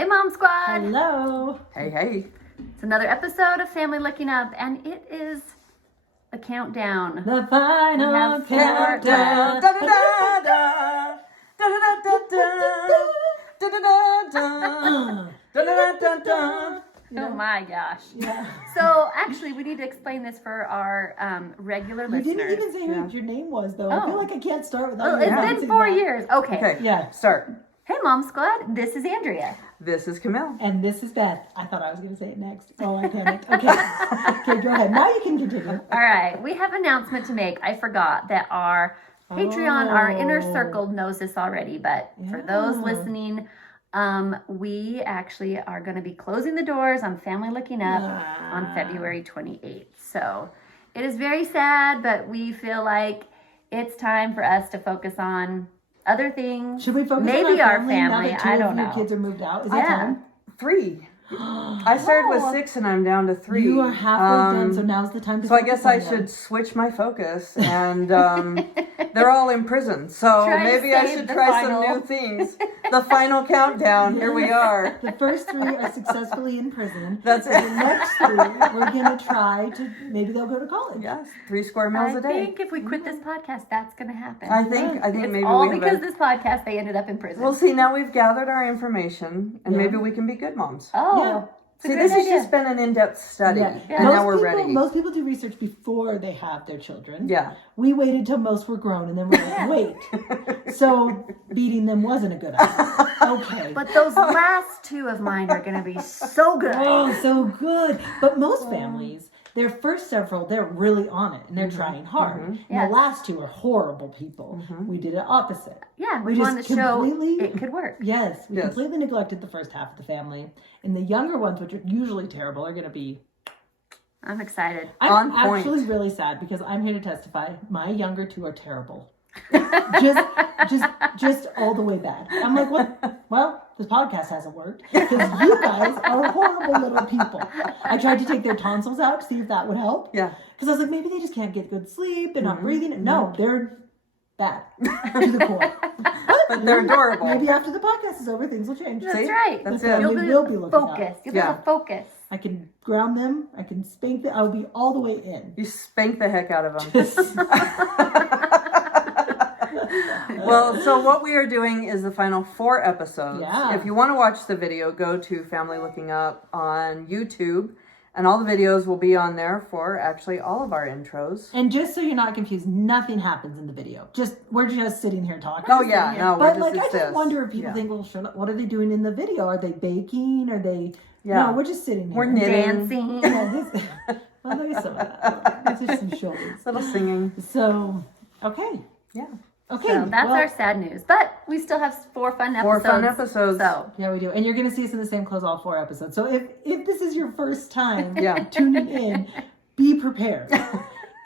Hey, Mom Squad. Hello. Hey. It's another episode of Family Looking Up, and it is a countdown. The final have four countdown. Oh my gosh. Yeah. So, actually, we need to explain this for our regular You listeners. didn't even say what your name was, though. I Oh. feel like I can't start without Oh, you it's announcing been 4 that. years. Okay. Okay. Yeah. Start. Hey, Mom Squad. This is Andrea. This is Camille. And this is Beth. I thought I was going to say it next. Oh, I panicked. Okay. Okay, go ahead. Now you can continue. All right. We have an announcement to make. I forgot that our Patreon, our inner circle knows this already, but for those Yeah. listening, we actually are going to be closing the doors on Family Looking Up on February 28th. So it is very sad, but we feel like it's time for us to focus on other things. Should we focus Maybe on our family now family? that two I of don't your know. kids are moved out? Is it Yeah. time? 3. I started with 6 and I'm down to 3. You are halfway done, so now's the time to So I focus guess I on them. should switch my focus, and they're all in prison. So Try to maybe I save should the try final. some new things. The final countdown. Here we are. The first 3 are successfully in prison. That's The it. next 3, we're going to try to, maybe they'll go to college. Yes, 3 square meals I a day. think if we quit this podcast, that's going to happen. I think it's maybe all we have because a, this podcast, they ended up in prison. We'll see. Now we've gathered our information, and Yeah. maybe we can be good moms. Oh, Yeah. it's a See, good this has idea. just been an in-depth study, Yeah. and now we're ready. Most people do research before they have their children. Yeah. We waited till most were grown, and then we're like, wait. So beating them wasn't a good idea. Okay. But those last 2 of mine are going to be so good. Oh, so good. But most families, their first several, they're really on it and they're trying hard. And Yes. the last 2 are horrible people. We did it opposite. Yeah, we We wanted just to show completely- it could work. Yes, we Yes. completely neglected the first half of the family. And the younger ones, which are usually terrible, are going to be... I'm excited. I'm On point. actually really sad because I'm here to testify. My younger 2 are terrible. just all the way bad. I'm like, what? Well, this podcast hasn't worked because you guys are horrible little people. I tried to take their tonsils out to see if that would help. Yeah. Because I was like, maybe they just can't get good sleep. They're not breathing. No, they're bad to the core. But they're adorable. Maybe after the podcast is over, things will change. That's See? right. That's The it. You'll family be will be looking focused. up. You'll be able to focus. I can ground them. I can spank them. I'll be all the way in. You spank the heck out of them. Well, so what we are doing is the final 4 episodes. Yeah. If you want to watch the video, go to Family Looking Up on YouTube, and all the videos will be on there for actually all of our intros. And just so you're not confused, nothing happens in the video. We're just sitting here talking. Oh yeah, no, But we're like, just I it's just this. wonder if people Yeah. think, well, shut what are they doing in the video? Are they baking? Are they? Yeah. No, we're just sitting here. We're knitting, Dancing. Yeah, well, there's some of that. There's just some shoulders. little singing. So, okay. Yeah. Okay. So that's well, our sad news. But we still have 4 fun episodes. 4 fun episodes. So Yeah, we do. And you're going to see us in the same clothes all 4 episodes. So if this is your first time Yeah. tuning in, be prepared.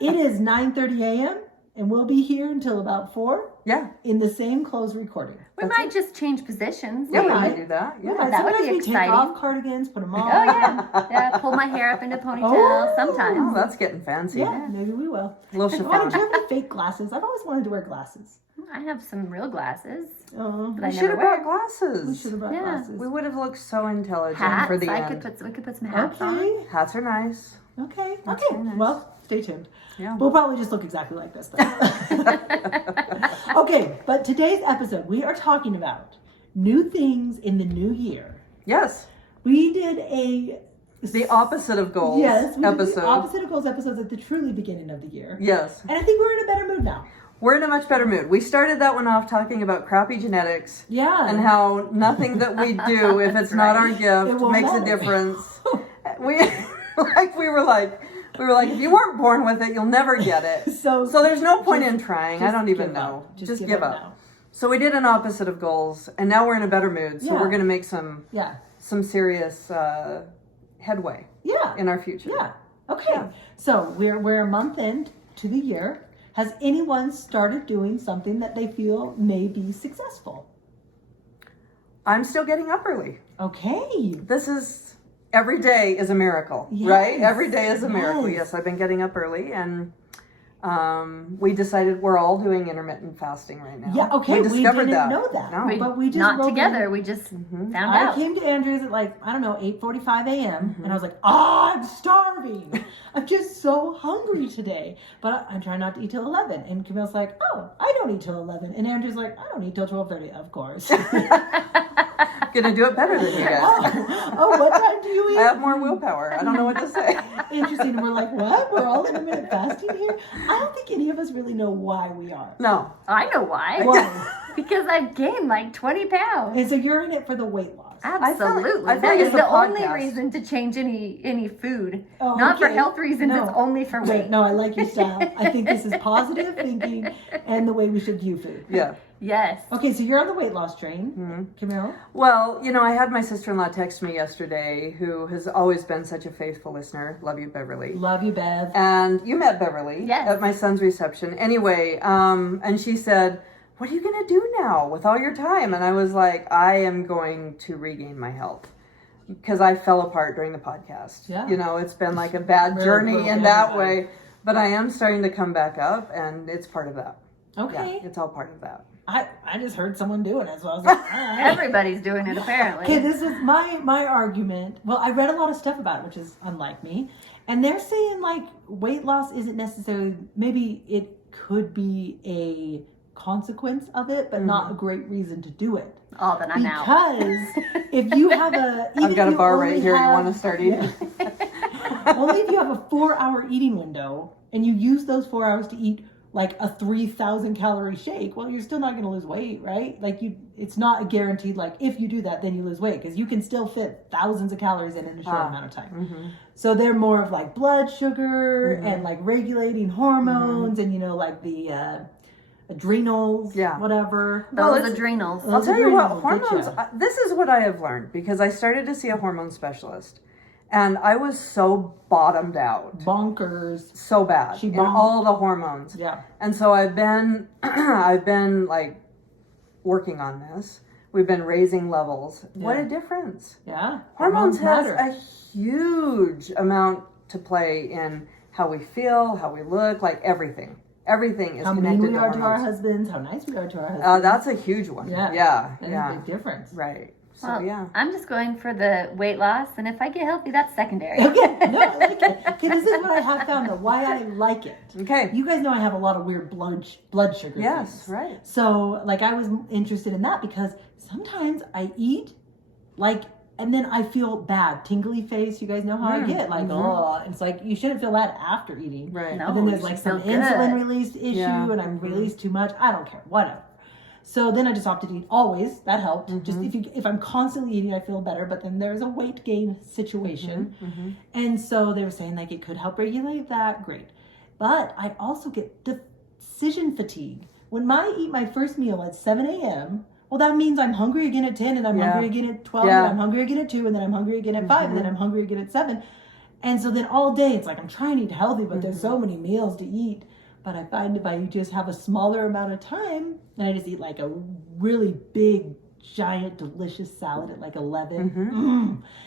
It is 9:30 a.m. and we'll be here until about 4 Yeah. in the same clothes recording. we might just change positions. Yeah, we might. might do that. Yeah, Yeah. that would sometimes be we exciting. take off cardigans, put them on. Oh, yeah. Yeah, pull my hair up into a ponytail Oh. sometimes. Oh, that's getting fancy. Yeah, maybe we will. A little And Connie, do chiffon. you have any fake glasses? I've always wanted to wear glasses. I have some real glasses, Oh, but I We should never have wear. brought we glasses. should have brought Yeah. glasses. We would have looked so intelligent Hats. for the we end. could put some hats on. Okay. Hats are nice. Okay. That's Okay. very nice. Well, stay tuned. Yeah. We'll probably just look exactly like this then. Okay, but today's episode, we are talking about new things in the new year. Yes. We did a The opposite of goals yes, we did episode. the opposite of goals episodes at the truly beginning of the year. Yes. And I think we're in a better mood now. We're in a much better mood. We started that one off talking about crappy genetics Yeah. and how nothing that we do, if it's not our It gift, won't makes a matter. difference. We were like, if you weren't born with it, you'll never get it. So So there's no point just- in trying. I just don't even give know. up. Just give up. now. So we did an opposite of goals, and now we're in a better mood. So Yeah. we're going to make some Yeah. serious headway Yeah. in our future. Yeah. Okay. So we're a month in to the year. Has anyone started doing something that they feel may be successful? I'm still getting up early. Okay. This is every day is a miracle, Yes. right? Every day is a miracle. Yes. Yes, I've been getting up early, and We decided we're all doing intermittent fasting right now. Yeah, okay, we discovered didn't know that. No. But we just Not wrote together. in- We just found I out. came to Andrews at like, I don't know, 8:45 a.m. And I was like, I'm starving. I'm just so hungry today. But I'm trying not to eat till 11. And Camille's like, oh, I don't eat till 11. And Andrew's like, I don't eat till 12:30. Of course. Gonna do it better than you guys. oh, what time do you eat? I have more willpower. I don't know what to say. Interesting. And we're like, what? We're all intermittent fasting here? I don't think any of us really know why we are. No. I know why. Why? Because I've gained like 20 pounds. And so you're in it for the weight loss. Absolutely. I feel That like is it's the the only podcast. reason to change any food. Oh, Not for okay. health reasons, No. it's only for weight. No, I like your style. I think this is positive thinking and the way we should view food. Yeah. Yes. Okay, so you're on the weight loss train, Camille. Well, I had my sister-in-law text me yesterday, who has always been such a faithful listener. Love you, Beverly. Love you, Bev. And you met Beverly Yes. at my son's reception. Anyway, and she said, what are you going to do now with all your time? And I was like, I am going to regain my health. Because I fell apart during the podcast. Yeah. It's been like a bad Really journey broke in that everybody. way. But I am starting to come back up, and it's part of that. Okay. Yeah, it's all part of that. I just heard someone doing it, so I was like, all right. Everybody's doing it apparently. Okay, this is my argument. Well, I read a lot of stuff about it, which is unlike me. And they're saying like weight loss isn't necessarily, maybe it could be a consequence of it, but not a great reason to do it. Oh, then I'm out. Because if you have a, even I've got if a bar only right here. You have- want to start eating? Only if you have a 4-hour eating window and you use those 4 hours to eat like a 3,000 calorie shake, well, you're still not going to lose weight, right? Like it's not a guaranteed, like if you do that, then you lose weight because you can still fit thousands of calories in a short amount of time. So they're more of like blood sugar and like regulating hormones and, like the adrenals, whatever. Those adrenals. I'll tell you what, adrenals get hormones, ya. this is what I have learned because I started to see a hormone specialist and I was so bottomed out. Bonkers. So bad She in bonked. all the hormones. Yeah. And so I've been, I've been like working on this. We've been raising levels. What a difference. Yeah. Hormones has matter. a huge amount to play in how we feel, how we look, like everything. Everything is How connected mean we to are to our hormones. husbands, how nice we are to our husbands. That's a huge one. Yeah. Yeah. That is Yeah. a big difference. Right. So Well, yeah. I'm just going for the weight loss, and if I get healthy, that's secondary. Okay, no, I like it. Okay, this is what I have found though, why I like it. Okay. You guys know I have a lot of weird blood sugar Yes, things. right. So, like, I was interested in that because sometimes I eat, like, and then I feel bad, tingly face. You guys know how I get, like, oh, it's like you shouldn't feel bad after eating. Right. No. And then you there's like should some feel insulin good. release issue, Yeah. and I'm released too much. I don't care, whatever. So then I just opted to eat always. That helped. Just if I'm constantly eating, I feel better. But then there's a weight gain situation, and so they were saying like it could help regulate that. Great, but I also get decision fatigue when I eat my first meal at 7 a.m. Well, that means I'm hungry again at 10, and I'm hungry again at 12, Yeah. and I'm hungry again at 2, and then I'm hungry again at 5, and then I'm hungry again at 7. And so then all day it's like I'm trying to eat healthy, but there's so many meals to eat. But I find if I just have a smaller amount of time, and I just eat like a really big, giant, delicious salad at like 11,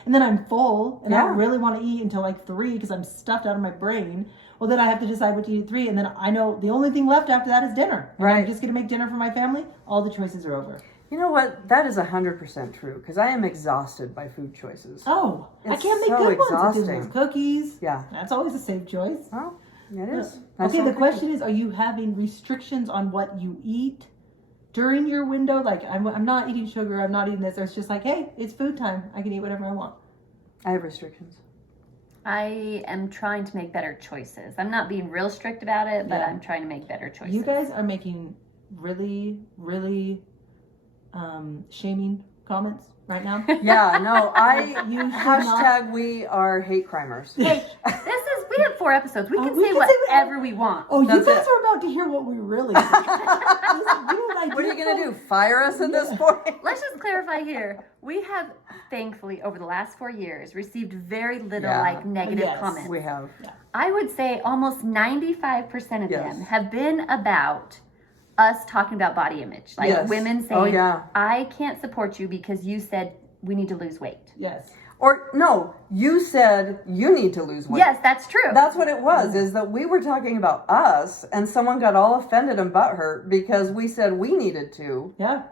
and then I'm full, and I don't really want to eat until like 3 because I'm stuffed out of my brain. Well, then I have to decide what to eat at 3, and then I know the only thing left after that is dinner. And Right. I'm just going to make dinner for my family. All the choices are over. You know what? That is 100% true because I am exhausted by food choices. Oh, I It's can't make so good ones. exhausting. With cookies. Yeah. That's always a safe choice. Well, it is. Okay, the question is, are you having restrictions on what you eat during your window? Like, I'm not eating sugar, I'm not eating this. Or it's just like, hey, it's food time. I can eat whatever I want. I have restrictions. I am trying to make better choices. I'm not being real strict about it, but Yeah. I'm trying to make better choices. You guys are making really, really shaming comments right now. Yeah, no, You should hashtag we are hate crimers. Hey, we have 4 episodes. We can we say can say whatever we want. Oh, you That's guys it. are about to hear what we really think. Listen, you and I What are you did going to that. do? Fire us at this point? Let's just clarify here. We have, thankfully, over the last 4 years, received very little Yeah. negative Yes. comments. We have. I would say almost 95% of Yes. them have been about us talking about body image. Like Yes. women Oh, saying, yeah. I can't support you because you said we need to lose weight. Yes. Or no, you said you need to lose weight. Yes, that's true. That's what it was, is that we were talking about us and someone got all offended and butthurt because we said we needed to. Yeah.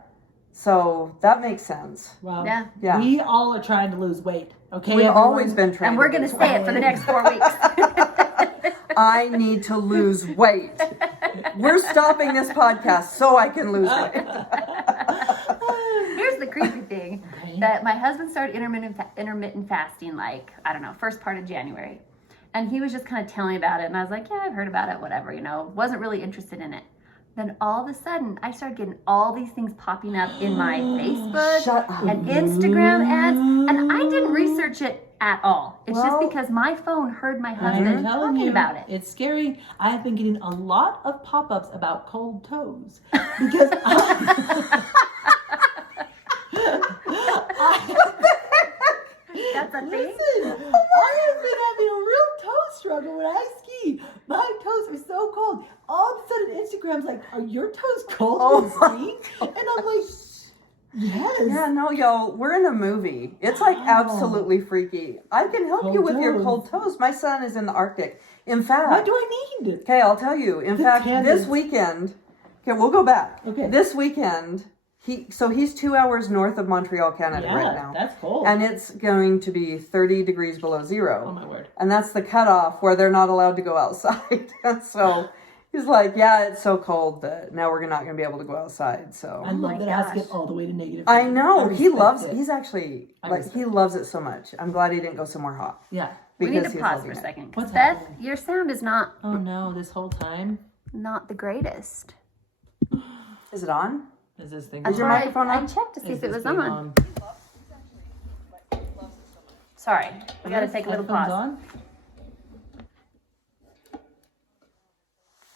So that makes sense. Well, Yeah. Yeah. we all are trying to lose weight. Okay. We've everyone? always been trying and we're to going to lose say it for the next 4 weeks. I need to lose weight. We're stopping this podcast so I can lose weight. Here's the creepy thing that my husband started intermittent fasting, like, I don't know, first part of January. And he was just kind of telling me about it. And I was like, yeah, I've heard about it, whatever, wasn't really interested in it. Then all of a sudden, I started getting all these things popping up in my Facebook Shut up. and Instagram ads. And I didn't research it at all. It's Well, just because my phone heard my I'm husband telling talking you, about it. it's scary. I have been getting a lot of pop-ups about cold toes because That's a thing? Listen, I have been having a real toe struggle when I ski. My toes are so cold. All of a sudden, Instagram's like, "Are your toes cold when skiing?" And I'm like, "Yes." Yeah, no, yo, we're in a movie. It's like absolutely freaky. I can help you with your cold toes. My son is in the Arctic. In fact, What do I need? okay, I'll tell you. In fact, Candace. this weekend, okay, we'll go back. Okay. This weekend, he's 2 hours north of Montreal, Canada Yeah, right now. that's cold. And it's going to be 30 degrees below Oh zero. my word. And that's the cutoff where they're not allowed to go outside. So he's like, yeah, it's so cold that now we're not going to be able to go outside. So I love my that it has to gosh. get all the way to negative. I 30. know he respect loves. it. He's actually I like respect he loves it so much. I'm glad he didn't go somewhere hot. Yeah. We need because to he's pause loving for a it. second. What's Beth, happening? your sound is not Oh no! This whole time the greatest. Is it on? is this thing? Is your on? microphone I on? checked to see Is if it this was thing on. Sorry, we got to take a little Headphones pause. on?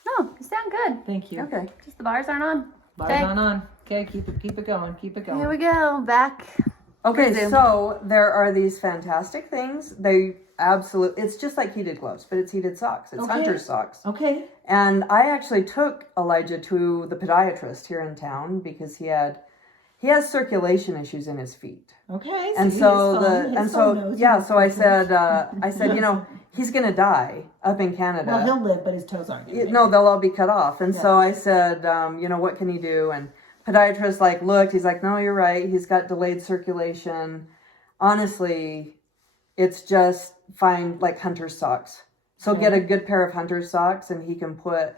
No, you sound good. Thank you. Okay. Just the bars aren't on. Bars Okay. on. Okay, keep it going. Keep it going. Here we go. Back. Okay, Zoom. so there are these fantastic things. They absolutely. It's just like heated gloves, but it's heated socks. It's Okay. hunter's socks. Okay. And I actually took Elijah to the podiatrist here in town because he has circulation issues in his feet. Okay. And see, so his phone knows yeah, he's so I person. said, he's gonna die up in Canada. Well, he'll live, but his toes aren't. gonna No, make they'll all be cut off. And Yeah. so I said, what can he do? And podiatrist looked, he's like, no, you're right. He's got delayed circulation. Honestly, it's just find hunter's socks. So Okay. get a good pair of hunter's socks and he can put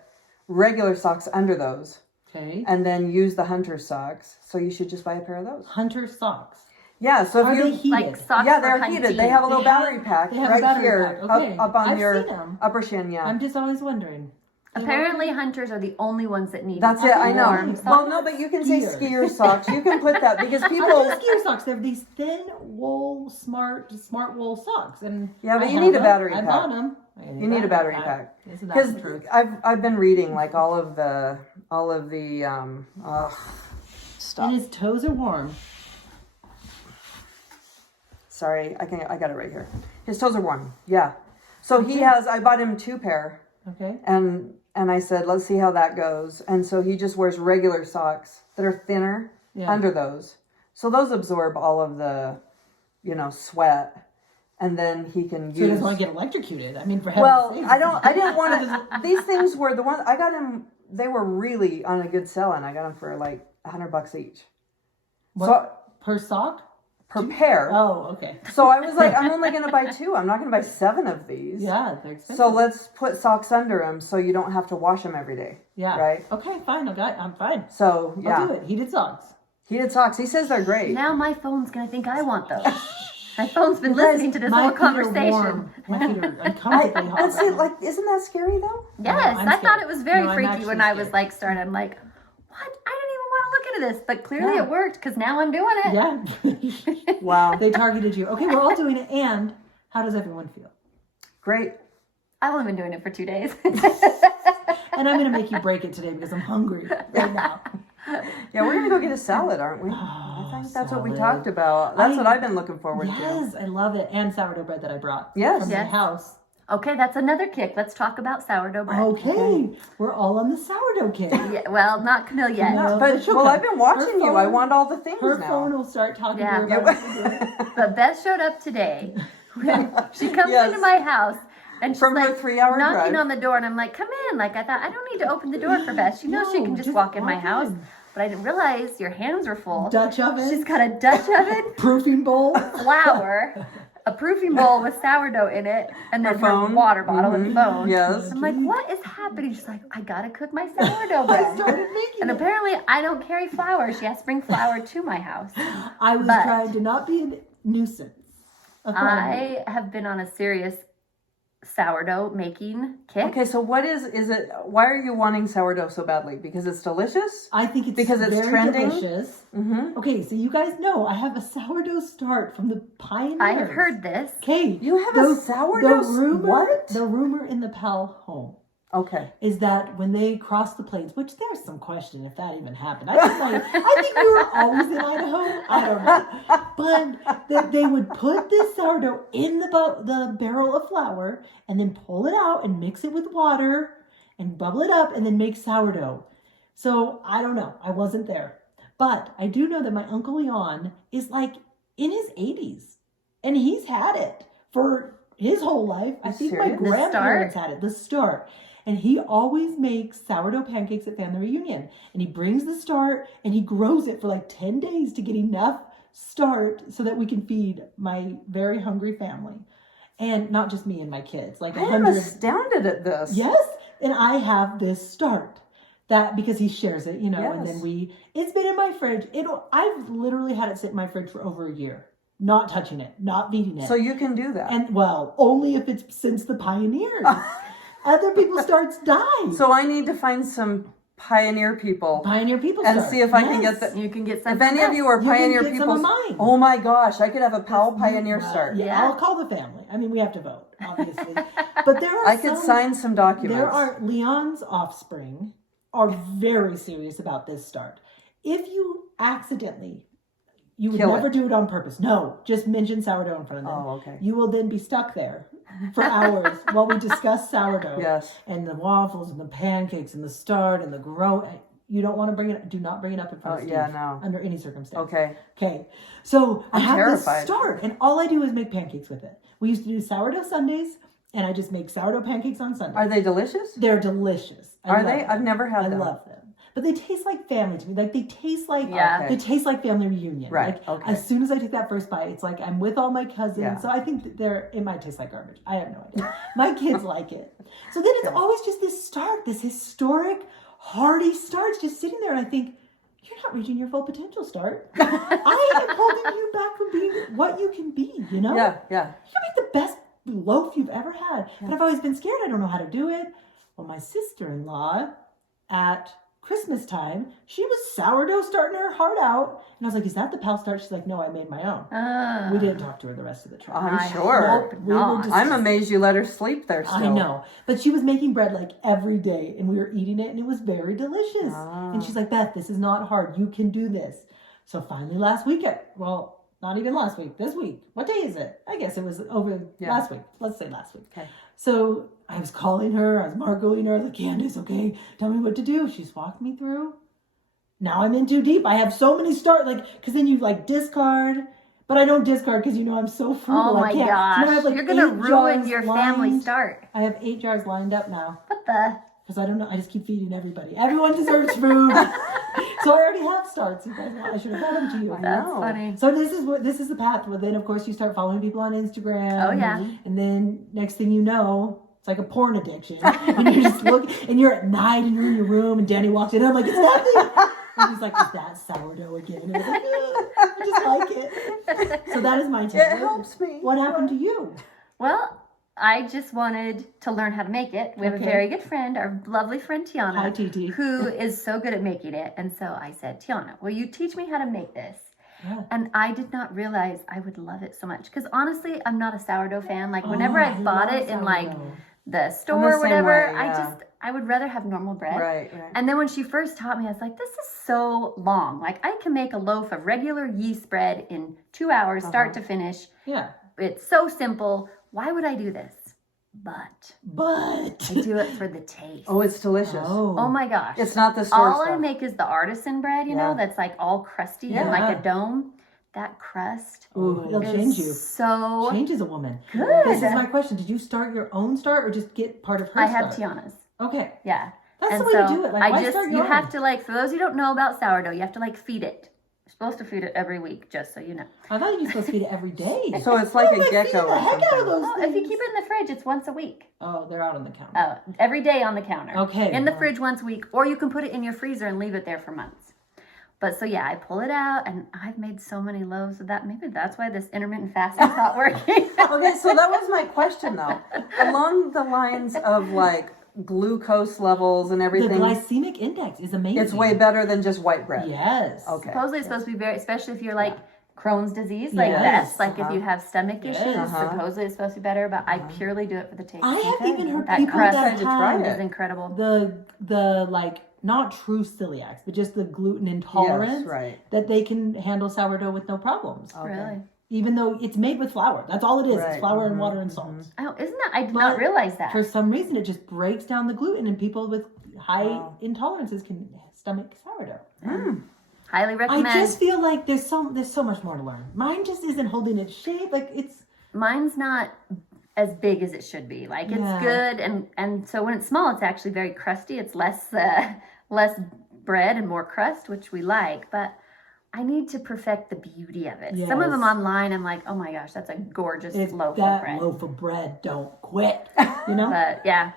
regular socks under those it. Okay. and then use the hunter's socks. So you should just buy a pair of those. Hunter socks. Yeah, so Are if they you heated? Like socks yeah, for they're hunting. heated. They have a little They have- battery pack they have a right battery here, pack. Okay. up on I've your seen 'em. upper shin. Yeah, I'm just always wondering. Apparently, hunters are the only ones that need. that's it. I know. warm Well, socks. no, but you can say Skier. skier socks. You can put that because I people. love skier socks. They're these thin wool, smart wool socks, and Yeah, but I you have need a them. battery I pack. bought them. You need a battery pack. Isn't that Because the truth? I've been reading all of the stop. And his toes are warm. Sorry, I got it right here. His toes are warm. Yeah. So he has. I bought him 2 pair, Okay. and I said, let's see how that goes. And so he just wears regular socks that are thinner Yeah. under those. So those absorb all of the, sweat, and then he can So he use. doesn't want to get electrocuted. I mean, for heaven's Well, sake. I didn't want to. These things were the ones I got him. They were really on a good sell, and I got them for $100 each. What? Per sock? Per pair. Oh, okay. So I was like, I'm only going to buy 2. I'm not going to buy 7 of these. Yeah, they're expensive. So let's put socks under them so you don't have to wash them every day. Yeah. Right? Okay, fine. I'm fine. So I'll yeah, do it. Heated socks. heated socks. He says they're great. Now my phone's gonna think I want those. My phone's been Guys, listening to this my whole feet are conversation. warm. My feet are uncomfortably hot. But see, right now. isn't that scary though? Yes, I'm I thought scared. it was very No, I'm freaky actually when I was scared. started. I'm like, what? I didn't even want to look into this, but clearly Yeah. it worked because now I'm doing it. Yeah. Wow. They targeted you. Okay, we're all doing it. And how does everyone feel? Great. I've only been doing it for 2 days. And I'm going to make you break it today because I'm hungry right now. Yeah, we're gonna go get a salad, aren't we? Oh, I think that's what we salad. talked about. That's I- what I've been looking forward to. Yes, I love it. And sourdough bread that I brought Yes. from Yes. my house. Okay, that's another kick. Let's talk about sourdough bread. Okay, we're all on the sourdough kick. Yeah, well, not Camille yet. No. But she'll well, come. I've been watching Her you. I phone- want all the things Her now. phone will start talking Yeah. to her about what to do. But Beth showed up today. She comes Yes. into my house and she's From her like 3-hour knocking drive. on the door, and I'm like, come in. Like, I thought, I don't need to open the door for Beth. She knows she No, can just just walk in my walk house. in. But I didn't realize your hands were full. Dutch oven, She's got a Dutch oven, proofing bowl. flour, a proofing bowl with sourdough in it, and then Her her phone. water bottle and phone. Yes. I'm like, what is happening? She's like, I gotta cook my sourdough I bread. started making And it. apparently, I don't carry flour. She has to bring flour to my house. I was but- trying to not be a nuisance. That's what I mean. I have been on a serious sourdough making kick. Okay, so what is it? Why are you wanting sourdough so badly? Because it's delicious? I think it's Because it's very trending? delicious. Mm-hmm. Okay, so you guys know I have a sourdough start from the Pioneers. I have heard this. Okay, You have a sourdough? What? The rumor in the Pal home Okay. is that when they crossed the plains, which there's some question if that even happened. I think we were always in Idaho. I don't know. But that they would put this sourdough in the barrel of flour and then pull it out and mix it with water and bubble it up and then make sourdough. So I don't know. I wasn't there. But I do know that my Uncle Leon is like in his 80s and he's had it for his whole life. I think my serious? The grandparents start? had it. The start. And he always makes sourdough pancakes at family reunion. And he brings the start and he grows it for like 10 days to get enough start so that we can feed my very hungry family. And not just me and my kids, like I am 100. astounded at this. Yes. And I have this start that because he shares it, and Yes. then it's been in my fridge. I've literally had it sit in my fridge for over a year, not touching it, not feeding it. So you can do that. And well, only if it's since the Pioneers. Other people's starts die. So I need to find some Pioneer people Pioneer people and starts. see if I can Yes. get the. You can get some. If any of you are You can Pioneer get some people, of mine. oh my gosh, I could have a Powell That's- Pioneer well, start. Yeah, Yeah. I'll call the family. I mean, we have to vote, obviously. But there are I could sign some documents. There are Leon's offspring are very serious about this start. If you accidentally, you would Kill never it. do it on purpose. No, just mention sourdough in front of them. Oh, okay. You will then be stuck there for hours while we discuss sourdough. Yes. And the waffles and the pancakes and the start and the grow. You don't want to bring it. Do not bring it up in front Oh, of yeah, Steve no. under any circumstance. Okay. Okay. So I I'm have terrified. this start, and all I do is make pancakes with it. We used to do sourdough Sundays, and I just make sourdough pancakes on Sundays. Are they delicious? They're delicious. I Are love they? them. I've never had I them. love them. But they taste like family to me. Like they taste like Yeah. they taste like family reunion. Right, Like okay. as soon as I take that first bite, it's like I'm with all my cousins. Yeah. So I think that it might taste like garbage. I have no idea. My kids like it. So then it's Yeah. always just this start, this historic, hearty start, just sitting there, and I think, you're not reaching your full potential, Start. I am holding you back from being what you can be, you know? Yeah, yeah. You can make the best loaf you've ever had. But I've always been scared. I don't know how to do it. Well, my sister-in-law at Christmas time, she was sourdough starting her heart out. And I was like, is that the Pal start? She's like, no, I made my own. We didn't talk to her the rest of the trip. I'm I sure. hope We were not. just- I'm amazed you let her sleep there still. I know. But she was making bread like every day and we were eating it and it was very delicious. Ah. And she's like, Beth, this is not hard. You can do this. So finally last weekend, well, not even last week, this week. What day is it? I guess it was over last week. Let's say last week. Okay. So I was calling her, I was Margoing her, like, Candace, okay, tell me what to do. She's walked me through. Now I'm in too deep. I have so many because then you like discard, but I don't discard because I'm so frugal. Oh my I can't. gosh. So now I have, like, You're going to 8 ruin jars your family lined. start. I have 8 jars lined up now What the? because I don't know. I just keep feeding everybody. Everyone deserves food. So I already have starts. You guys know, I should have brought them to you. I That's know. funny. So this is the path. Well, then of course you start following people on Instagram. Oh, yeah. And then next thing you know, it's like a porn addiction. And you're just and you're at night and you're in your room and Danny walks in. And I'm like, it's nothing. And he's like, is that sourdough again? And I was like, I just like it. So that is my tip. It helps me. What happened to you? Well, I just wanted to learn how to make it. We have Okay. a very good friend, our lovely friend Tiana, Hi, TT. who is so good at making it. And so I said, Tiana, will you teach me how to make this? Yeah. And I did not realize I would love it so much. Because honestly, I'm not a sourdough fan. Like whenever Oh, I bought love it in like sourdough. the store or same whatever, way, yeah. I would rather have normal bread. Right, right. And then when she first taught me, I was like, this is so long. Like I can make a loaf of regular yeast bread in 2 hours, start to finish. Yeah. It's so simple. Why would I do this? but But I do it for the taste. Oh, it's delicious. Oh my gosh. It's not the store All I stuff. make is the artisan bread, you know, that's like all crusty and like a dome. That crust Ooh, it'll change you. so Changes a woman. good. This is my question. Did you start your own start or just get part of her I have start? Tiana's. Okay. Yeah. That's And the way to do it. Like, why start your you own? have to like, for those who don't know about sourdough, you have to like feed it. You're supposed to feed it every week, just so you know. I thought you were supposed to feed it every day. So it's like Oh, a I feed gecko the or heck out of something. those Oh, things. if you keep it in the fridge, it's once a week. Oh, they're out on the counter. Oh, every day on the counter. Okay. In the fridge once a week, or you can put it in your freezer and leave it there for months. But so yeah, I pull it out, and I've made so many loaves of that. Maybe that's why this intermittent fasting's not working. Okay, so that was my question though. Along the lines of like glucose levels and The everything, glycemic index is amazing. it's way better than just white bread. Yes. Okay. Supposedly it's supposed to be very, especially if you're like Crohn's disease, like Yes. this, like if you have stomach Yes. issues, Uh-huh. supposedly it's supposed to be better, but I purely do it for the taste. I have even heard that people crust that to try have it. is incredible. the like not true celiacs, but just the gluten intolerance, Yes, right. that they can handle sourdough with no problems. Okay. Really? Even though it's made with flour. That's all it is. Right. It's flour and Mhm, water and salt. Oh, isn't that? I did But not realize that. For some reason, it just breaks down the gluten, and people with high Wow. intolerances can stomach sourdough. Highly I recommend. just feel like there's so much more to learn. Mine just isn't holding its shape. Like it's Mine's not as big as it should be. Like it's Yeah. good, and so when it's small, it's actually very crusty. It's less less bread and more crust, which we like. But I need to perfect the beauty of it. Some of them Yes. online, I'm like, oh my gosh, that's a gorgeous if loaf of that bread. loaf of bread don't quit. You know But yeah,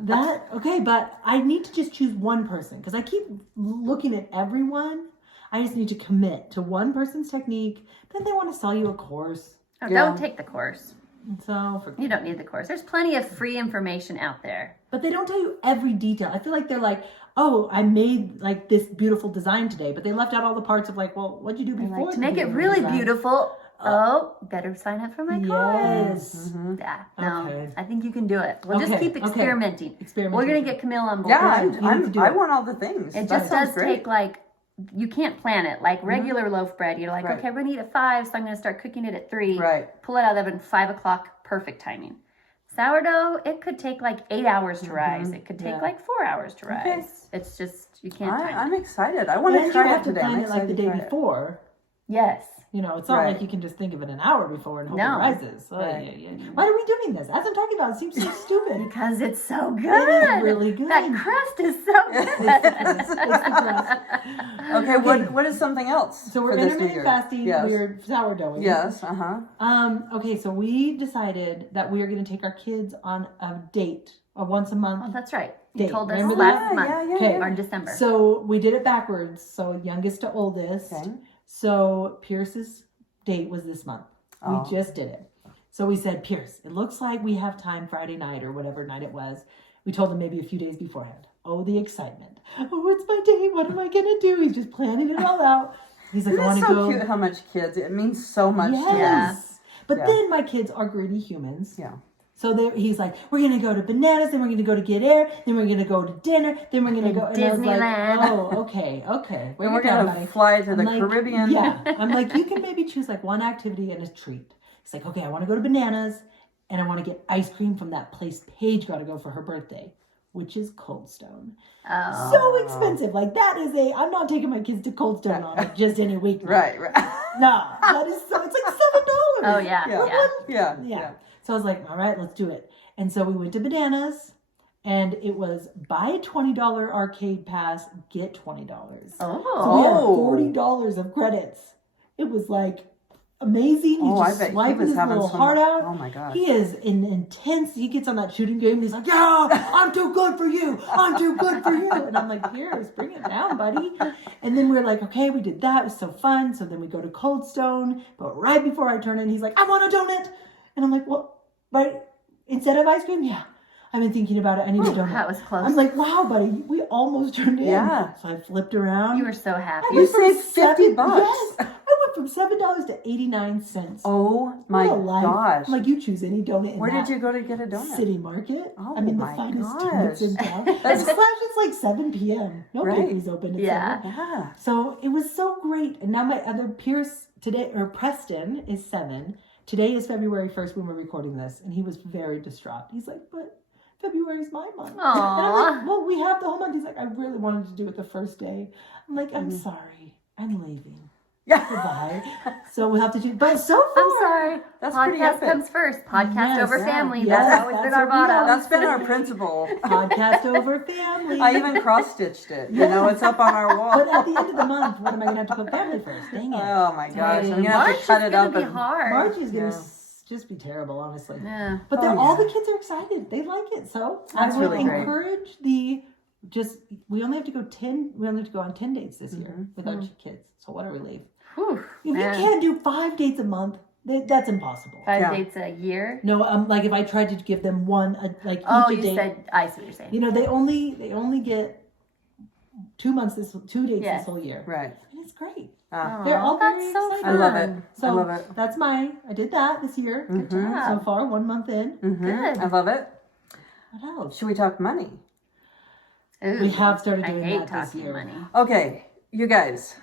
that okay, but I need to just choose one person because I keep looking at everyone. I just need to commit to one person's technique. Then they want to sell you a course, oh, Yeah. don't take the course. and so forget. You don't need the course. There's plenty of free information out there. But they don't tell you every detail. I feel like they're like, oh, I made like this beautiful design today, but they left out all the parts of like, well, what'd you do before? Like, to the make it beautiful really design? beautiful, better sign up for my course. Yes. Yeah, no, Okay. I think you can do it. We'll just Okay, keep okay. experimenting. We're Experimentation. gonna get Camille on board. Yeah, Good. You need to do I it. want all the things. It That just sounds does great. take like, you can't plan it. Like regular loaf bread, you're like, Right. okay, we're gonna eat at 5, so I'm gonna start cooking it at 3. Right. Pull it out of the oven 5 o'clock, perfect timing. Sourdough, it could take like 8 hours to rise. It could take Yeah. like 4 hours to rise. Okay. It's just, you can't time I'm it. excited. I want And to you try have it to today. plan I'm it like the excited day to try it. before. Yes. You know, it's not Right. like you can just think of it an hour before and hope No. it rises. Oh, Right. yeah, yeah. Why are we doing this? As I'm talking about, it seems so stupid. Because it's so good. It is really good. That crust is so good. It's the crust. Okay, what is something else? So we're for this New intermittent Year? fasting. Yes. We're sourdoughing. Yes. Okay, so we decided that we are going to take our kids on a date, a once a Oh, month. that's right. You Date. told us Remember last that? month Yeah, Okay. yeah. or in December. So we did it backwards. So youngest to oldest. Okay. So Pierce's date was this month. Oh. We just did it. So we said, Pierce, it looks like we have time Friday night or whatever night it was. We told him maybe a few days beforehand. Oh, the excitement. Oh, it's my date. What am I going to do? He's just planning it all out. He's like, Isn't I want it to so go. cute how much kids, it means so much to them. Yes. But Yeah. then my kids are greedy humans. Yeah. So he's like, we're going to go to Bananas, then we're going to go to Get Air, then we're going to go to dinner, then we're going to go. And I was like, Disneyland. oh, okay. What And are we're you talking going to about? fly to I'm the like, Caribbean. Yeah. I'm like, you can maybe choose like one activity and a treat. It's like, okay, I want to go to Bananas and I want to get ice cream from that place Paige got to go for her birthday, which is Cold Stone. Oh. So expensive. Like I'm not taking my kids to Cold Stone on just any week. Right. No, that is so, it's like $7. Oh, yeah. Yeah. Yeah. So I was like, all right, let's do it. And so we went to Bananas and it was buy a $20 arcade pass, get $20. So we Oh. had $40 of credits. It was like amazing. Oh, I He's bet just he swiping was his having little some. heart out. Oh my gosh. He is intense. He gets on that shooting game. And he's like, yeah, I'm too good for you. I'm too good for you. And I'm like, here, let's bring it down, buddy. And then we're like, okay, we did that. It was so fun. So then we go to Cold Stone. But right before I turn in, he's like, I want a donut. And I'm like, well, right, instead of ice cream? Yeah. I've been thinking about it. I need a donut. That was close. I'm like, wow, buddy, we almost turned in. Yeah. So I flipped around. You were so happy. I You went from saved $50. Yes. I went from $7 to 89 cents. Oh my What a life. gosh. I'm like, you choose any donut. In Where that did you go to get a donut? City Market. Oh I mean, the my finest donuts in gosh. town. And slash, it's like 7 p.m. No Right. bakery's open at Yeah. 7. Yeah. So it was so great. And now my other Pierce today, or Preston, is 7. today is February 1st when we're recording this, and he was very distraught. He's like, but February's my month. And I'm like, well, we have the whole month. He's like, I really wanted to do it the first day. I'm like, I'm sorry. I'm leaving. Yeah. Goodbye. So we'll have to do, but so far. I'm sorry. That's pretty Podcast epic. comes first. Podcast Yes, over yeah. family. Yes, That's always that's been our what we motto. are. That's been our principle. Podcast over family. I even cross-stitched it. You know, it's up on our wall. But at the end of the month, what am I going to have to put family first? Dang it. Oh my gosh. I'm going to March have to cut is it gonna up. be And, hard. Margie's going to Yeah. just be terrible, honestly. Yeah. But Oh, all yeah. the kids are excited. They like it. So That's I would really great. encourage we only have to go on 10 dates this year with our kids. So what are we leave? Whew, If you man. can't do 5 dates a month, that's impossible. 5 Yeah. dates a year. No, like if I tried to give them each Oh, a you date. said, I see what you're saying. You know, they only get 2 months 2 dates Yes. this whole year. right. And it's great. Ah, They're all that's very so excited. I love fun. it. So I love it. that's I did that this year. Good Mhm. job. So far, 1 month in. Good. I love it. What else? Should we talk money? Ooh, We have started I doing hate that this talking year. money. Okay, you guys,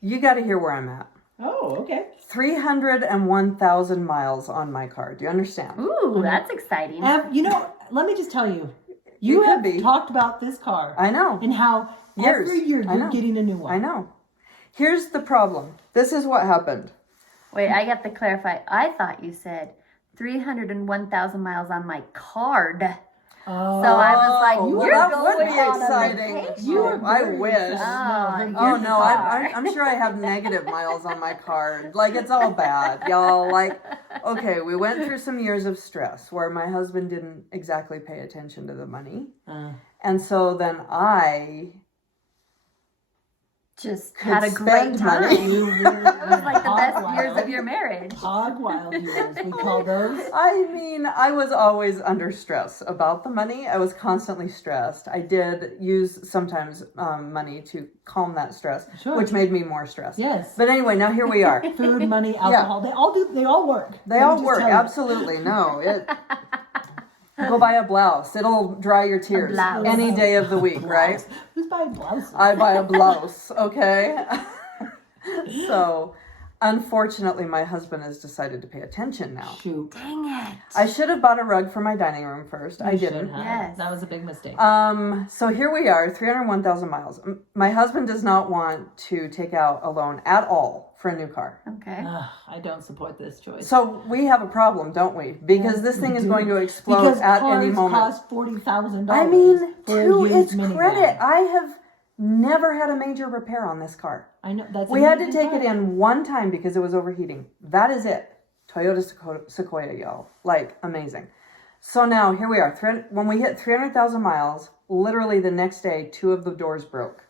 you got to hear where I'm at. Oh, okay. 301,000 miles on my car. Do you understand? Ooh, that's exciting. You know, let me just tell you, It you could have be. talked about this car I know. and how Years. every year I you're know. getting a new one. I know. Here's the problem. This is what happened. Wait, I have to clarify. I thought you said 301,000 miles on my card. Oh, So I was like, Oh, you're that going would be on a exciting. vacation. You are I very wish. excited. Oh, Oh you no, are. I'm sure I have negative miles on my card. Like it's all bad, y'all. Like, okay, we went through some years of stress where my husband didn't exactly pay attention to the money, and so then I Just could had a great spend time. money. It was like the best years of your marriage. Hog wild years, we call those. I mean, I was always under stress about the money. I was constantly stressed. I did use sometimes money to calm that stress, Sure. which made me more stressed. Yes. But anyway, now here we are. Food, money, alcohol. They all work. They Let me all just work, tell you. absolutely. No, go buy a blouse. It'll dry your tears blouse. any day of the week, right? Who's buying blouses? I buy a blouse, okay? So, unfortunately, my husband has decided to pay attention now. Shoot. Dang it. I should have bought a rug for my dining room first. I You should didn't. have. Yes. That was a big mistake. So here we are, 301,000 miles. My husband does not want to take out a loan at all for a new car. Okay. I don't support this choice. So we have a problem, don't we? Because this thing is going to explode because at cars any moment. cost $40,000. I mean, for a to used its minivan. credit, I have never had a major repair on this car. I know that's. We had to amazing take it car. in one time because it was overheating. That is it. Toyota Sequoia, y'all. Like, amazing. So now, here we are. When we hit 300,000 miles, literally the next day, 2 of the doors broke.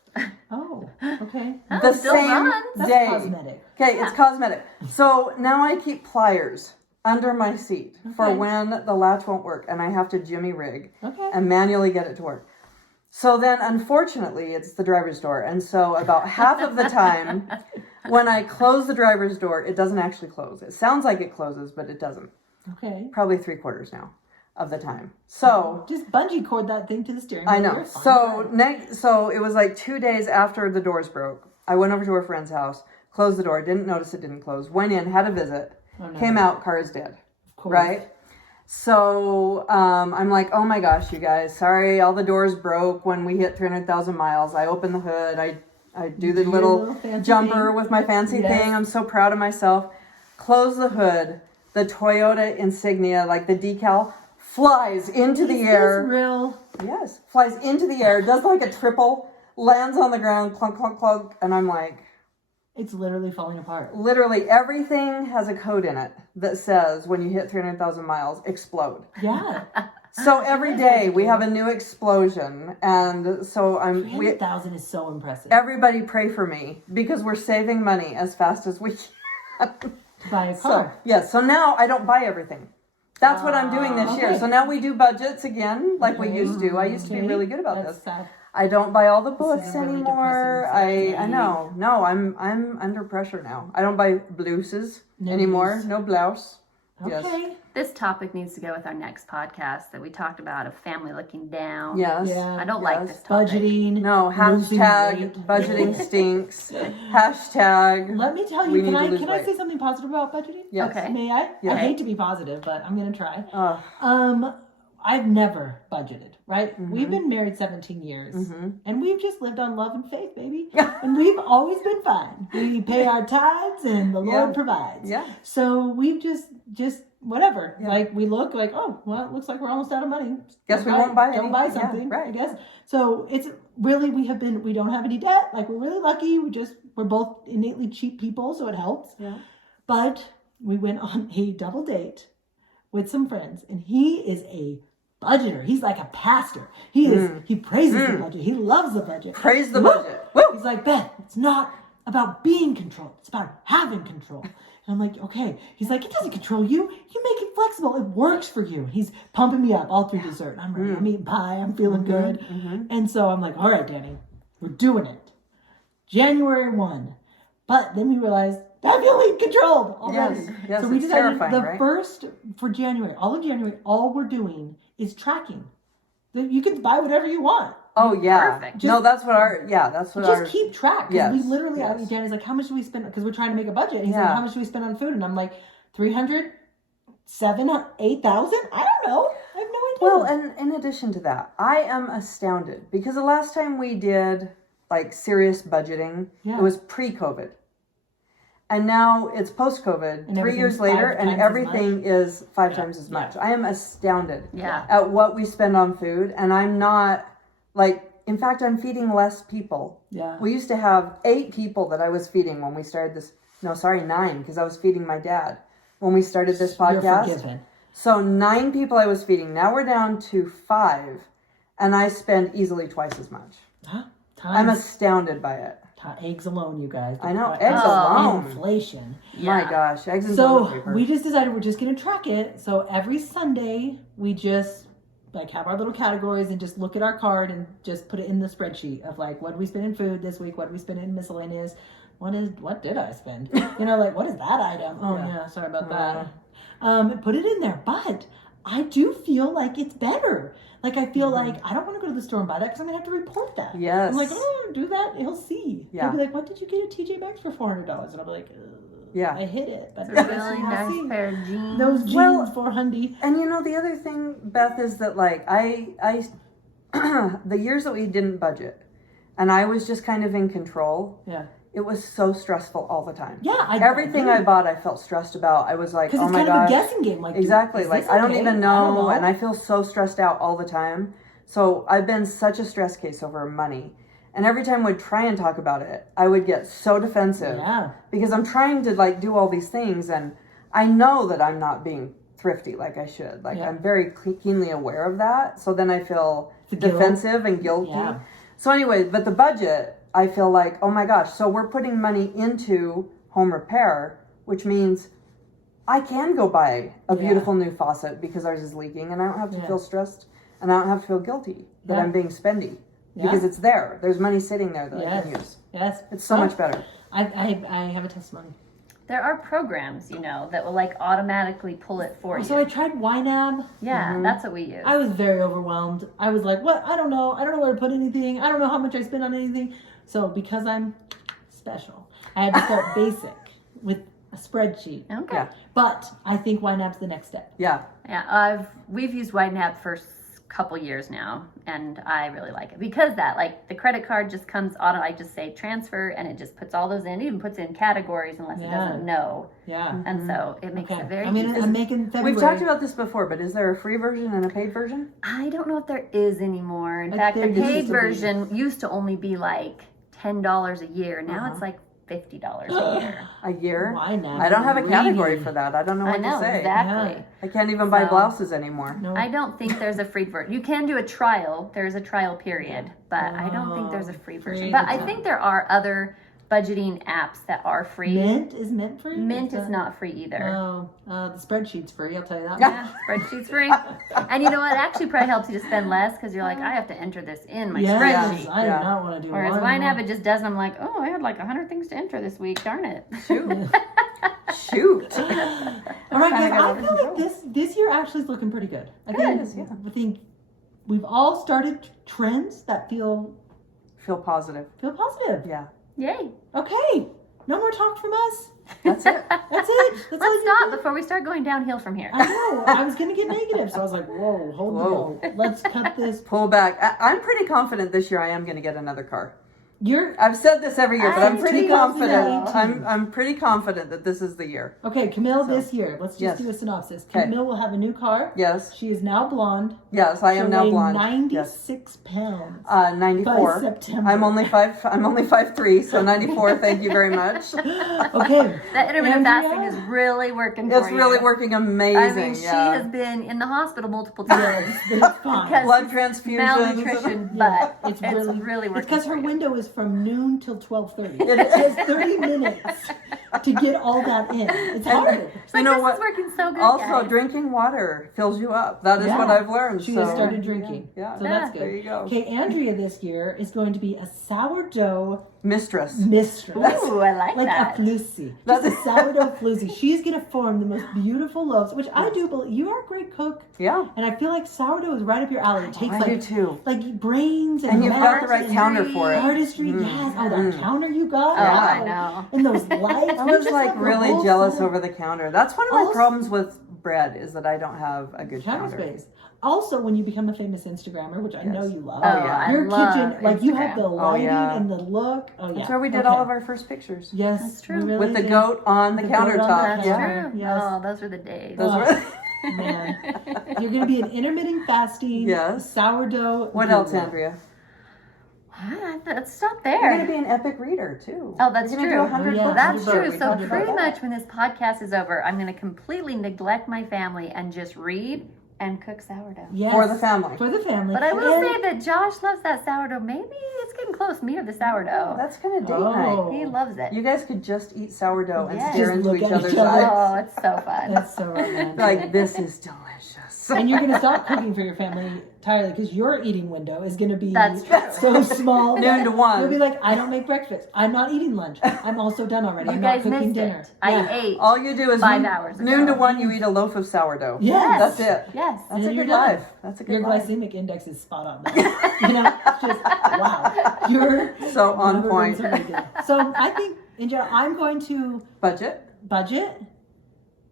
Oh, okay. Oh, The still same runs. That's day. cosmetic. Okay, it's cosmetic. So now I keep pliers under my seat for Okay. when the latch won't work and I have to jimmy rig Okay. and manually get it to work. So then, unfortunately, it's the driver's door. And so about half of the time, when I close the driver's door, it doesn't actually close. It sounds like it closes, but it doesn't. Okay. Probably 3/4 now of the time. So Just bungee cord that thing to the steering I wheel. know. You're fine. So it was like 2 days after the doors broke. I went over to a friend's house, closed the door, didn't notice it didn't close, went in, had a visit, Oh, no. came out, car is dead. Of course. Right? So I'm like, oh my gosh, you guys, sorry, all the doors broke when we hit 300,000 miles. I open the hood, I do the Your little fancy jumper thing. with my fancy Yes. thing. I'm so proud of myself. Close the hood. The Toyota insignia, like the decal, flies into the Is air. this real? Yes, flies into the air, does like a triple, lands on the ground, clunk, clunk, clunk, and I'm like, It's literally falling apart. literally everything has a code in it that says when you hit 300,000 miles, explode. Yeah. So every day we have a new explosion, and so 300,000 is so impressive. everybody pray for me because we're saving money as fast as we can. To buy a So, car. so now I don't buy everything. That's what I'm doing this year. Okay. So now we do budgets again, like we used to. I used to be Okay. really good about That's this. sad. I don't buy all the This books is a really anymore. depressing I know. No, I'm under pressure now. I don't buy blouses No anymore. blouse. No blouse. Yes. Okay. This topic needs to go with our next podcast that we talked about, a family looking down. Yes. Yeah. I don't like Yes. this topic. Budgeting. No, losing hashtag weight. budgeting stinks. Hashtag. Let me tell We you, need to lose can I weight. say something positive about budgeting? Yes. Okay. May I? Yeah. I hate to be positive, but I'm gonna try. Oh, I've never budgeted, right? Mm-hmm. We've been married 17 years and we've just lived on love and faith, baby. Yeah. And we've always been fine. We pay our tithes and the Yeah. Lord provides. yeah. So we've just whatever. Yeah. Like we look like, oh, well, it looks like we're almost out of money. Guess we won't buy Don't buy anything. Yeah, something, right. I guess. So it's really, we don't have any debt. Like we're really lucky. We're both innately cheap people, so it helps. Yeah. But we went on a double date with some friends, and he is a budgeter. He's like a pastor. He praises the budget. He loves the budget. Praise the Woo! budget. Woo! He's like, Beth, it's not about being controlled. It's about having control. And I'm like, okay. He's like, it doesn't control you. You make it flexible. It works for you. He's pumping me up all through dessert. I'm ready. I'm eating pie. I'm feeling good. And so I'm like, all right, Danny, we're doing it. January 1. But then we realized I'm feeling controlled already. Yes, so we it's decided terrifying, right? first for January, all of January, all we're doing is tracking. You can buy whatever you want. Oh yeah. Perfect. No, that's what our Just keep track. 'Cause Yes, we literally, yes. Danny's like, how much do we spend? Because we're trying to make a budget. He's Yeah. like, how much do we spend on food? And I'm like, 300, 700, 8,000? I don't know. I have no idea. Well, and in addition to that, I am astounded because the last time we did like serious budgeting, Yeah. it was pre-COVID. And now it's post-COVID, And 3 years everything's later, 5 and times as everything is 5 times as much. I am astounded Yeah. at what we spend on food. And I'm not like, in fact, I'm feeding less people. Yeah. We used to have 8 people that I was feeding when we started this. No, sorry, 9, because I was feeding my dad when we started this You're podcast. forgiven. So 9 people I was feeding. Now we're down to 5, and I spend easily twice as much. Huh? I'm Times, astounded by it. eggs alone, you guys. I know, The eggs alone. Inflation. Yeah. My gosh, eggs and toilet So paper. we just decided we're just going to track it. So every Sunday we just like have our little categories and just look at our card and just put it in the spreadsheet of like what did we spend in food this week, what did we spend in miscellaneous, what did I spend? Like what is that item? Oh Yeah. yeah, sorry about that. Put it in there, but I do feel like it's better. Like I feel like I don't want to go to the store and buy that because I'm gonna have to report that. Yes. I'm like, oh, do that. He'll see. Yeah. He'll be like, what did you get at TJ Maxx for $400? And I'll be like, Yeah. I hit it. But It's a really nice see. pair of jeans. Those jeans Well- for Hundy. And you know, the other thing, Beth, is that like I the years that we didn't budget, and I was just kind of in control. Yeah. It was so stressful all the time. Yeah. Everything I bought, I felt stressed about. I was like, Because oh it's my kind of gosh. a guessing game. Like Exactly. is Like this I don't okay? even I don't know, and I feel so stressed out all the time. So I've been such a stress case over money. And every time we'd try and talk about it, I would get so defensive Yeah. because I'm trying to like do all these things, and I know that I'm not being thrifty like I should. Like Yeah. I'm very keenly aware of that. So then I feel The guilt. defensive and guilty. Yeah. So anyway, but the budget, I feel like, oh my gosh, so we're putting money into home repair, which means I can go buy a Yeah. beautiful new faucet because ours is leaking, and I don't have to Yeah. feel stressed, and I don't have to feel guilty that Yeah. I'm being spendy Yeah. because it's there. There's money sitting there that I Yes. can use. Yes. It's so much better. I have a testimony. There are programs, that will like automatically pull it for you. So I tried YNAB. Yeah, that's what we use. I was very overwhelmed. I was like, what? I don't know. I don't know where to put anything. I don't know how much I spend on anything. So because I'm special, I had to start basic with a spreadsheet. Okay. Yeah. But I think YNAB's the next step. Yeah. Yeah, we've used YNAB for couple years now, and I really like it because that like the credit card just comes auto. I just say transfer, and it just puts all those in. It even puts in categories unless it doesn't know, Yeah. and so it makes Okay. it very I mean, easy. I'm making February. We've talked about this before, but is there a free version and a paid version? I don't know if there is anymore. In I fact, the think there paid used to be. version used to only be like $10 a year. Now it's like $50 a year. A year? YNAB. I don't have a category Really? for that. I don't know I what know to say. exactly. Yeah. I can't even buy So- blouses anymore. No. I don't think there's a free version. You can do a trial. There's a trial period, but I don't think there's a free version. free But I trial. think there are other budgeting apps that are free. Mint is Mint free? Mint is that- not free either. Oh, the spreadsheet's free. I'll tell you that. Yeah, spreadsheet's free. And you know what? It actually probably helps you to spend less because you're like, I have to enter this in my Yes, spreadsheet. I do Yeah. not want to do Whereas one. YNAB, it just does, and I'm like, oh, I had like 100 things to enter this week. Darn it. Shoot. Shoot. All right, Trying guys. to get I under feel like control. this year actually is looking pretty good. I think we've all started trends that feel Feel positive. positive. Yeah. Yay. Okay, no more talk from us. That's it. That's it. That's all Let's you stop do. before we start going downhill from here. I know. I was gonna get negative, so I was like, "Whoa, hold Whoa. the boat. Let's cut this." Pull back. I'm pretty confident this year I am going to get another car. You're I've said this every year, but I'm I pretty do confident. too. I'm pretty confident that this is the year. okay, Camille. So, this year, let's just yes. do a synopsis. Okay. Camille will have a new car. Yes. She is now blonde. Yes, I am She'll now weigh blonde. Yes. 96 pounds 94. by September. I'm only 5'3", so 94. Thank you very much. Okay. That intermittent Andrea? fasting is really working for It's you. really working amazing. I mean, she yeah. has been in the hospital multiple times. It's fine. Because Blood transfusions. malnutrition, Yeah, but it's it's really, really working It's because for her you. window is from noon till 12:30. It She has 30 minutes to get all that in. It's hard. It's You like, know this what? is working so good, Also, guys. drinking water fills you up. That is Yeah. what I've learned. She so. has started drinking. Yeah. So that's good. There you go. Okay, Andrea this year is going to be a sourdough Mistress. mistress. Ooh, I like Like that. a floozy. Just a sourdough floozy. She's going to form the most beautiful loaves, which I do believe. You are a great cook, Yeah. and I feel like sourdough is right up your alley. It takes I do like too. brains and And you've got the math right and counter for it. artistry. Yes. Oh, that counter you got. Oh, Wow. I know. And those lights. I You was just like have the really whole jealous set. over the counter. That's one of my Also- problems with bread is that I don't have a good Counter counter. space. Also, when you become a famous Instagrammer, which I know Yes. you love, Oh, yeah. I your love kitchen, like you have the Instagram. lighting yeah. and the look. Oh, yeah. That's where we did Okay. all of our first pictures. Yes, That's true. we really With the did. goat on the, The goat on the countertop. That's Yeah. Yeah. true. Yes. Oh, those were the days. Those Oh. were- Man, you're going to be an intermittent fasting Yes. sourdough. What else, guru. Andrea? Let's stop You're going to there. be an epic reader too. Oh, that's You're gonna true. Do 100 Oh, yeah. books That's a year. true. We So talked about pretty that. much when this podcast is over, I'm going to completely neglect my family and just read and cook sourdough. Yes. For the family. For the family. But I will And- say that Josh loves that sourdough. Maybe it's getting close. Me or the sourdough. That's kind of date Oh. night. He loves it. You guys could just eat sourdough and Yes. stare Just into look each at other's each other. eyes. Oh, it's so fun. That's so romantic. Like, this is delicious. And you're going to stop cooking for your family entirely because your eating window is going to be That's true. so small. Noon to 1. You'll be like, I don't make breakfast. I'm not eating lunch. I'm also done already. You I'm not guys cooking missed dinner. it. I Yeah. ate. All you do is 5 hours noon ago. to 1, you eat a loaf of sourdough. Yes. That's it. Yes. That's then a you're good done. life. That's a good Your life. glycemic index is spot on. You know, just wow. You're So on never point. done something good. So I think, in general, I'm going to Budget. budget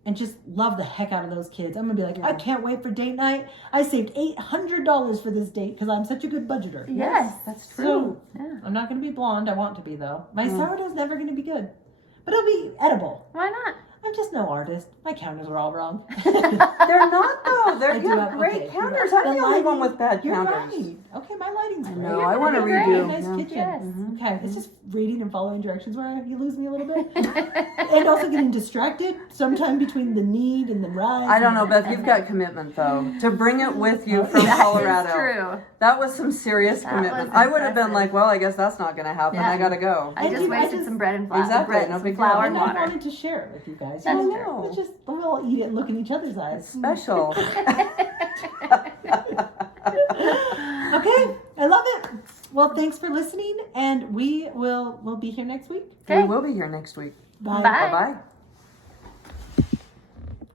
and just love the heck out of those kids. I'm gonna be like, I can't wait for date night. I saved $800 for this date because I'm such a good budgeter. Yes. That's So true. Yeah. I'm not gonna be blonde. I want to be though. My sourdough's never gonna be good, but it'll be edible. Why not? I'm just no artist. My counters are all wrong. They're not though. I You do have have- great okay, counters. you're I'm right. the The only one lighting- with bad You're counters. right. Okay, my lighting's great. know, I wanna You're redo. great. Nice Yeah. kitchen. Yes. Okay, it's just reading and following directions where you lose me a little bit, and also getting distracted sometime between the need and the rise. I don't know, Beth. You've got commitment though to bring it with you from That is Colorado. true. That was some serious That commitment. was I would have been impressive. like, well, I guess that's not going to happen. Yeah. I got to go. I And just you- I wasted just- some bread and flour. Exactly, Bread, no some big flour deal. and And I water. wanted to share it with you guys. That's You true. know, it's just we'll all eat it and look in each other's eyes. Special. Okay, I love it. Well, thanks for listening, and we'll be here next week. We Okay. will be here next week. Bye. Bye. Bye bye.